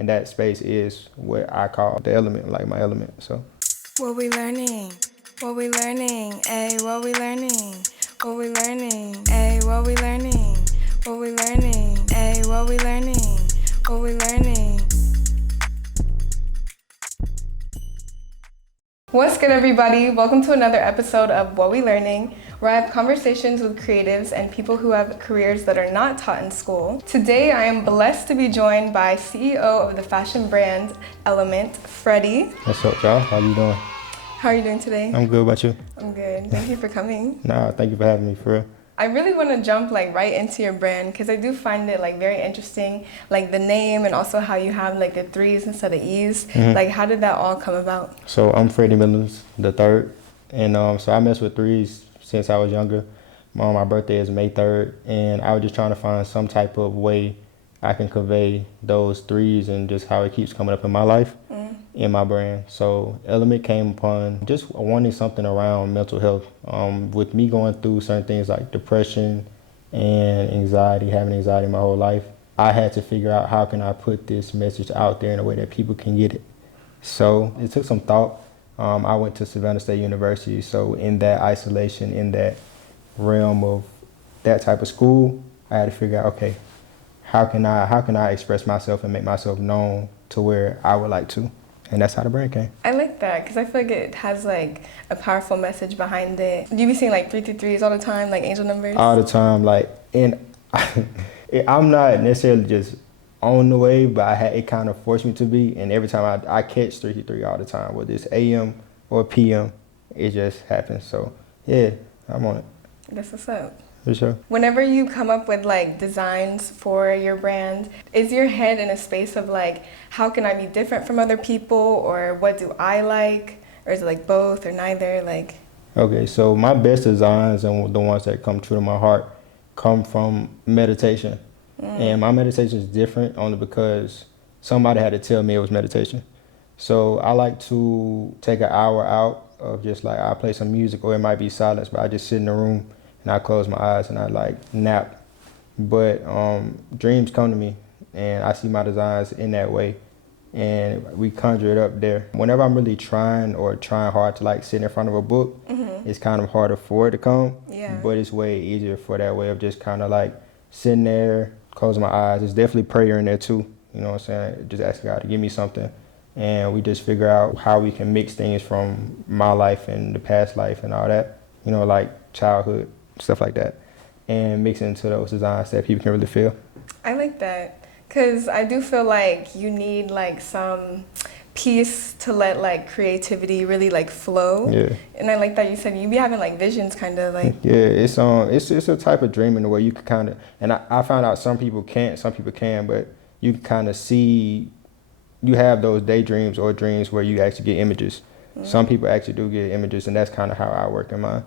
and that space is what I call the element, like my element. So What we learning? What we learning? Ayy, what we learning? What we learning? Ayy, what we learning? What we learning? Ayy, what we learning? What we learning? What's good, everybody? Welcome to another episode of What We Learning, where I have conversations with creatives and people who have careers that are not taught in school. Today, I am blessed to be joined by CEO of the fashion brand Element, Freddie. what's up, y'all? How you doing? How are you doing today? I'm good. About you? I'm good. Thank you for coming. Nah, thank you for having me. For real. I really want to jump right into your brand because I do find it very interesting, like the name and also how you have the threes instead of E's. Like, how did that all come about? So I'm Freddie Millers the third, and so I mess with threes since I was younger. My birthday is May 3rd, and I was just trying to find some type of way I can convey those threes and just how it keeps coming up in my life, in my brand. So Element came upon just wanting something around mental health. With me going through certain things like depression and anxiety, having anxiety my whole life, I had to figure out how can I put this message out there in a way that people can get it. So it took some thought. I went to Savannah State University, so in that isolation, in that realm of that type of school, I had to figure out, okay, how can I express myself and make myself known to where I would like to, and that's how the brand came. I like that because I feel like it has a powerful message behind it. Do you be seeing 333s all the time, like angel numbers? All the time, and I'm not necessarily just on the way, but it kind of forced me to be, and every time I catch 333 all the time, whether it's AM or PM, it just happens. So yeah, I'm on it. That's what's up. For sure. Whenever you come up with designs for your brand, is your head in a space of how can I be different from other people, or what do I like, or is it both or neither? Okay, so my best designs and the ones that come true to my heart come from meditation. And my meditation is different only because somebody had to tell me it was meditation. So I like to take an hour out of just I play some music, or it might be silence, but I just sit in the room and I close my eyes and I nap. But dreams come to me and I see my designs in that way, and we conjure it up there. Whenever I'm really trying hard to sit in front of a book, it's kind of harder for it to come. Yeah. But it's way easier for that way of just kind of sitting there, closing my eyes. There's definitely prayer in there too. You know what I'm saying? Just asking God to give me something. And we just figure out how we can mix things from my life and the past life and all that, childhood, stuff like that, and mix it into those designs that people can really feel. I like that because I do feel you need some peace to let creativity really flow. Yeah. And I like that you said you be having visions kind of Yeah, it's a type of dreaming where you can kind of, and I found out some people can't, some people can, but you can kind of see, you have those daydreams or dreams where you actually get images. Some people actually do get images, and that's kind of how I work in mine.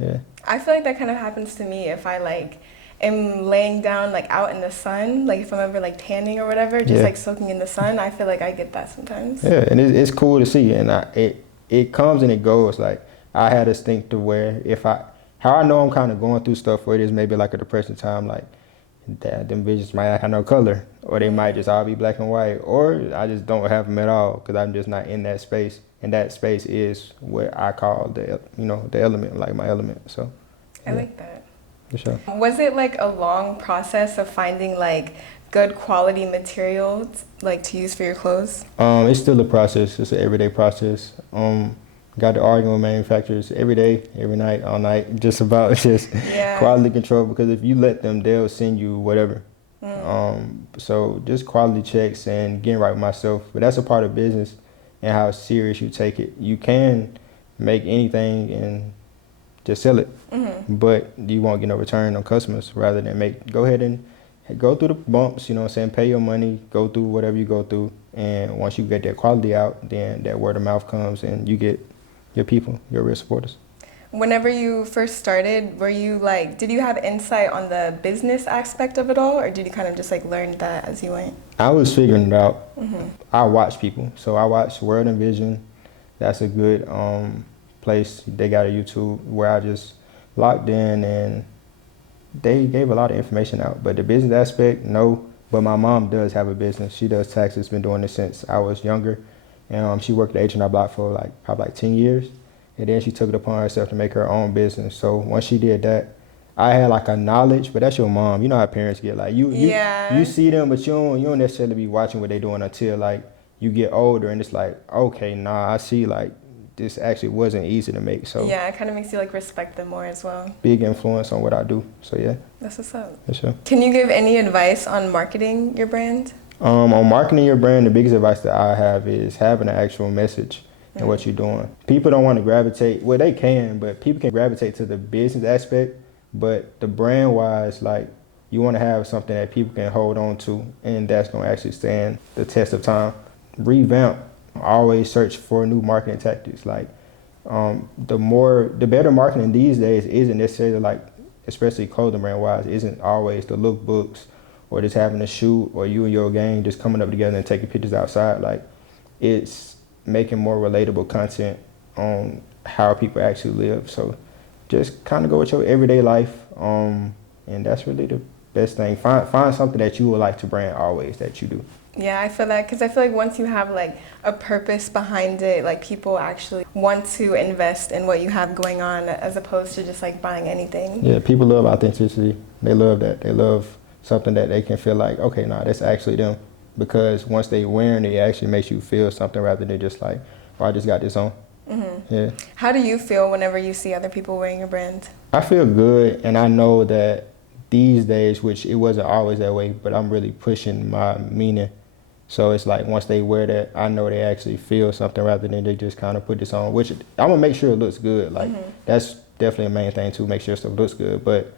Yeah. I feel that kind of happens to me if I am laying down out in the sun, if I'm ever tanning or whatever, just soaking in the sun. I feel I get that sometimes. Yeah, and it's cool to see, and it comes and it goes. I had this thing to where how I know I'm kind of going through stuff where it is maybe a depression time, that them visions might not have no color, or they might just all be black and white, or I just don't have them at all because I'm just not in that space. And that space is what I call the element, my element. So I like that. For sure. Was it a long process of finding good quality materials to use for your clothes? It's still a process. It's an everyday process. Got to argue with manufacturers every day, every night, all night, just about quality control, because if you let them, they'll send you whatever. So just quality checks and getting right with myself. But that's a part of business and how serious you take it. You can make anything and just sell it, but you won't get no return on customers. Rather than go ahead and go through the bumps, pay your money, go through whatever you go through, and once you get that quality out, then that word of mouth comes and you get your people, your real supporters. Whenever you first started, were you did you have insight on the business aspect of it all, or did you kind of just learn that as you went? I was figuring it out. I watch people. So I watch World and Vision. That's a good place. They got a YouTube where I just locked in, and they gave a lot of information out. But the business aspect, no. But my mom does have a business. She does taxes, been doing this since I was younger. And she worked at H&R Block for probably 10 years. And then she took it upon herself to make her own business. So once she did that, I had like a knowledge, but that's your mom. You know how parents get, like you see them, but you don't necessarily be watching what they're doing until like you get older, and it's like, okay, nah, I see like this actually wasn't easy to make. So yeah, it kind of makes you like respect them more as well. Big influence on what I do. So yeah. That's what's up. For sure. Can you give any advice on marketing your brand? On marketing your brand, the biggest advice that I have is having an actual message in what you're doing. People don't want to gravitate, well, they can, but people can gravitate to the business aspect, but the brand wise, like, you want to have something that people can hold on to, and that's going to actually stand the test of time. Revamp. Always search for new marketing tactics. Like, the better marketing these days isn't necessarily like, especially clothing brand wise, isn't always the lookbooks or just having a shoot or you and your gang just coming up together and taking pictures outside. Like, it's making more relatable content on how people actually live. So just kind of go with your everyday life, and that's really the best thing. Find something that you would like to brand always that you do. Yeah, I feel that, because I feel like once you have like a purpose behind it, like people actually want to invest in what you have going on as opposed to just like buying anything. Yeah, people love authenticity. They love that. They love something that they can feel like, okay, nah, that's actually them. Because once they wearing it, it actually makes you feel something rather than just like, oh, I just got this on. Mm-hmm. Yeah. How do you feel whenever you see other people wearing your brand? I feel good, and I know that these days, which it wasn't always that way, but I'm really pushing my meaning. So it's like once they wear that, I know they actually feel something rather than they just kind of put this on, which I'm going to make sure it looks good. Like, that's definitely a main thing too, make sure stuff looks good. But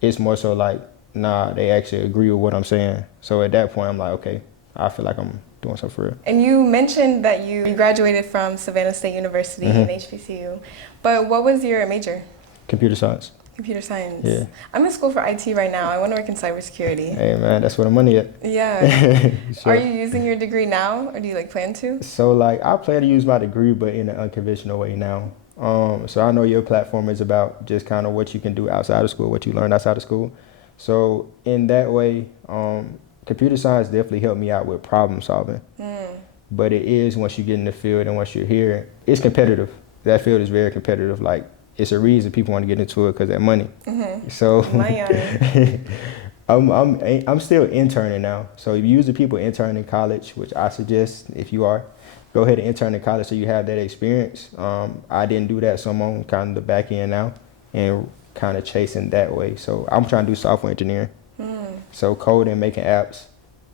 it's more so like, nah, they actually agree with what I'm saying. So at that point, I'm like, okay, I feel like I'm doing something for real. And you mentioned that you graduated from Savannah State University in HBCU. But what was your major? Computer science. Computer science. Yeah. I'm in school for IT right now. I want to work in cybersecurity. Hey man, that's where the money at. Yeah. Sure. Are you using your degree now, or do you like plan to? So like, I plan to use my degree, but in an unconventional way now. So I know your platform is about just kind of what you can do outside of school, what you learn outside of school. So in that way, computer science definitely helped me out with problem solving. But it is, once you get in the field and once you're here, it's competitive. That field is very competitive. Like, it's a reason people want to get into it because of that money. So I'm still interning now. So if you usually people intern in college, which I suggest if you are, go ahead and intern in college so you have that experience. I didn't do that, so I'm on kind of the back end now and kind of chasing that way. So I'm trying to do software engineering. So coding, making apps,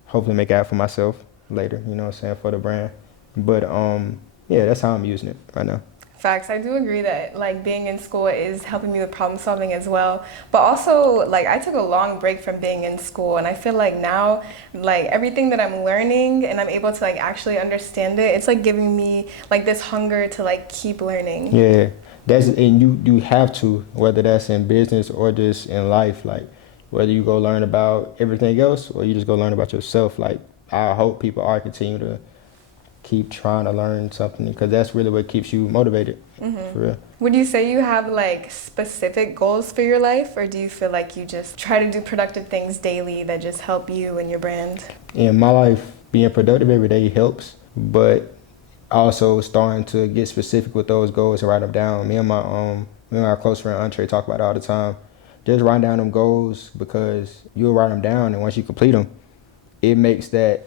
hopefully make an app for myself later, you know what I'm saying, for the brand. But yeah, that's how I'm using it right now. Facts. I do agree that like being in school is helping me with problem solving as well. But also, like, I took a long break from being in school, and I feel like now, like, everything that I'm learning and I'm able to like actually understand it, it's like giving me like this hunger to like keep learning. Yeah, and you have to, whether that's in business or just in life, like whether you go learn about everything else or you just go learn about yourself. Like, I hope people are continue to keep trying to learn something, because that's really what keeps you motivated. For real. Would you say you have like specific goals for your life, or do you feel like you just try to do productive things daily that just help you and your brand? In my life, being productive every day helps, but also starting to get specific with those goals and write them down. Me and my close friend Andre talk about it all the time. Just write down them goals, because you'll write them down, and once you complete them, it makes that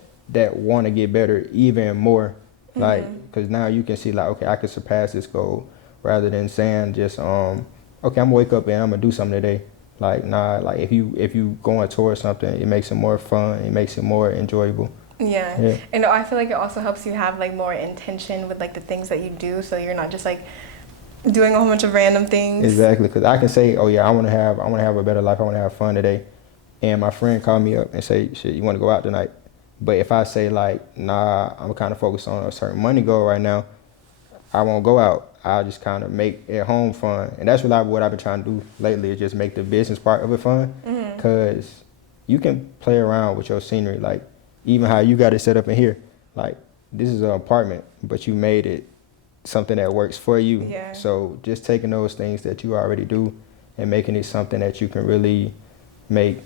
want to get better even more. Like, because now you can see like, okay, I can surpass this goal, rather than saying just okay, I'm gonna wake up and I'm gonna do something today. Like, nah, like if you going towards something, it makes it more fun, it makes it more enjoyable. Yeah. And I feel like it also helps you have like more intention with like the things that you do, so you're not just like doing a whole bunch of random things. Exactly, because I can say, oh yeah, I want to have a better life, I want to have fun today, and my friend called me up and say, shit, you want to go out tonight? But if I say like, nah, I'm kind of focused on a certain money goal right now, I won't go out. I'll just kind of make it home fun. And that's really what I've been trying to do lately, is just make the business part of it fun. Because you can play around with your scenery. Like, even how you got it set up in here. Like, this is an apartment, but you made it something that works for you. Yeah. So just taking those things that you already do and making it something that you can really make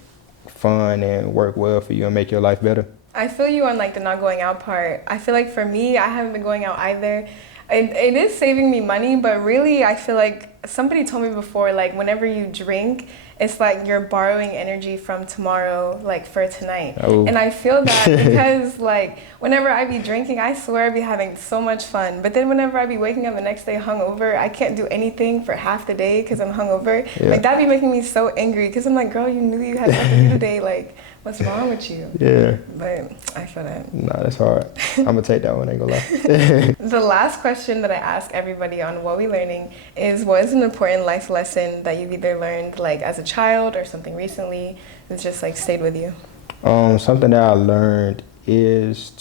fun and work well for you and make your life better. I feel you on like the not going out part. I feel like for me, I haven't been going out either. It is saving me money, but really I feel like somebody told me before, like whenever you drink, it's like you're borrowing energy from tomorrow, like for tonight. Oh. And I feel that because like whenever I be drinking, I swear I be having so much fun. But then whenever I be waking up the next day hungover, I can't do anything for half the day because I'm hungover. Yeah. Like that be making me so angry because I'm like, girl, you knew you had stuff to do today. Like, what's wrong with you? Yeah. But I feel that. Nah, that's hard. I'm gonna take that one, ain't gonna lie. The last question that I ask everybody on What We Learning is, what is an important life lesson that you've either learned like as a child or something recently that's just like stayed with you? Something that I learned is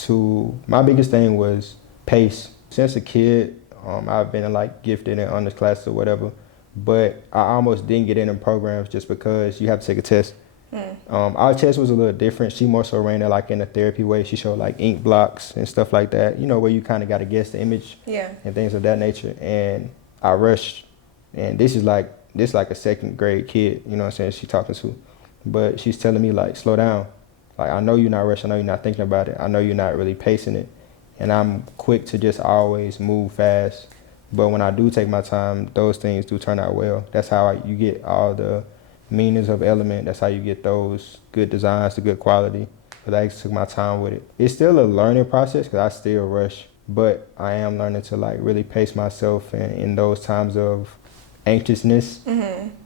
my biggest thing was pace. Since a kid, I've been like gifted in honors classes or whatever, but I almost didn't get in programs just because you have to take a test. Our test was a little different. She more so ran it like in a therapy way. She showed like ink blocks and stuff like that, you know, where you kind of got to guess the image and things of that nature. And I rushed, and this is like a second grade kid, you know what I'm saying, she talking to. But she's telling me like, slow down. Like, I know you're not rushing. I know you're not thinking about it. I know you're not really pacing it. And I'm quick to just always move fast. But when I do take my time, those things do turn out well. That's how you get all the meanings of element. That's how you get those good designs, the good quality. Because I took my time with it. It's still a learning process because I still rush. But I am learning to like really pace myself in those times of anxiousness.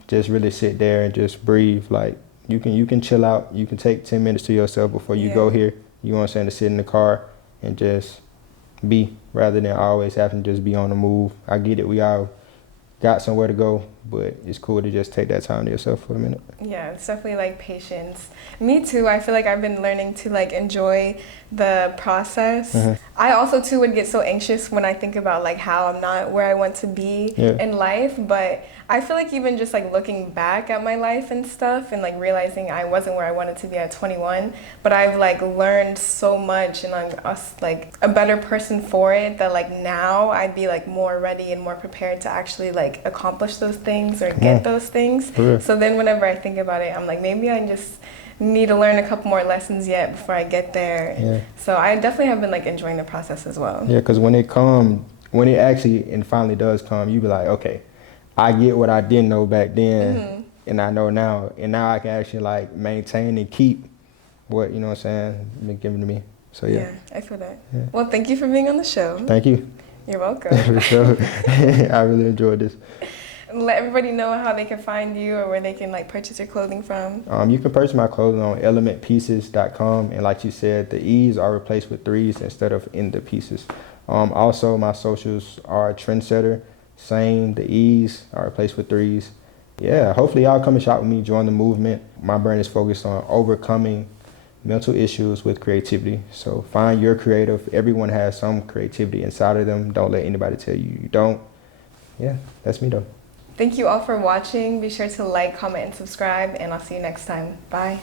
Just really sit there and just breathe. Like, you can chill out. You can take 10 minutes to yourself before you go here. You know what I'm saying? To sit in the car and just be, rather than always having to just be on the move. I get it. We all got somewhere to go, but it's cool to just take that time to yourself for a minute. Yeah, it's definitely like patience. Me too. I feel like I've been learning to like enjoy the process. I also too would get so anxious when I think about like how I'm not where I want to be in life, but I feel like even just like looking back at my life and stuff and like realizing I wasn't where I wanted to be at 21, but I've like learned so much and I'm like a better person for it, that like now I'd be like more ready and more prepared to actually like accomplish those things or get those things. So then whenever I think about it, I'm like, maybe I just need to learn a couple more lessons yet before I get there. So I definitely have been like enjoying the process as well. Yeah, because when it actually and finally does come, you be like, okay, I get what I didn't know back then, and I know now, and now I can actually like maintain and keep what, you know what I'm saying, been given to me. So yeah, I feel that. Well, thank you for being on the show. Thank you. You're welcome. For sure. I really enjoyed this. Let everybody know how they can find you or where they can like purchase your clothing from. You can purchase my clothing on elementpieces.com, and like you said, the E's are replaced with 3's instead of in the pieces. Also, my socials are Trendsetter. Same, the E's are replaced with 3's. Yeah, hopefully y'all come and shop with me, join the movement. My brand is focused on overcoming mental issues with creativity. So find your creative. Everyone has some creativity inside of them. Don't let anybody tell you you don't. Yeah, that's me though. Thank you all for watching. Be sure to like, comment, and subscribe, and I'll see you next time. Bye.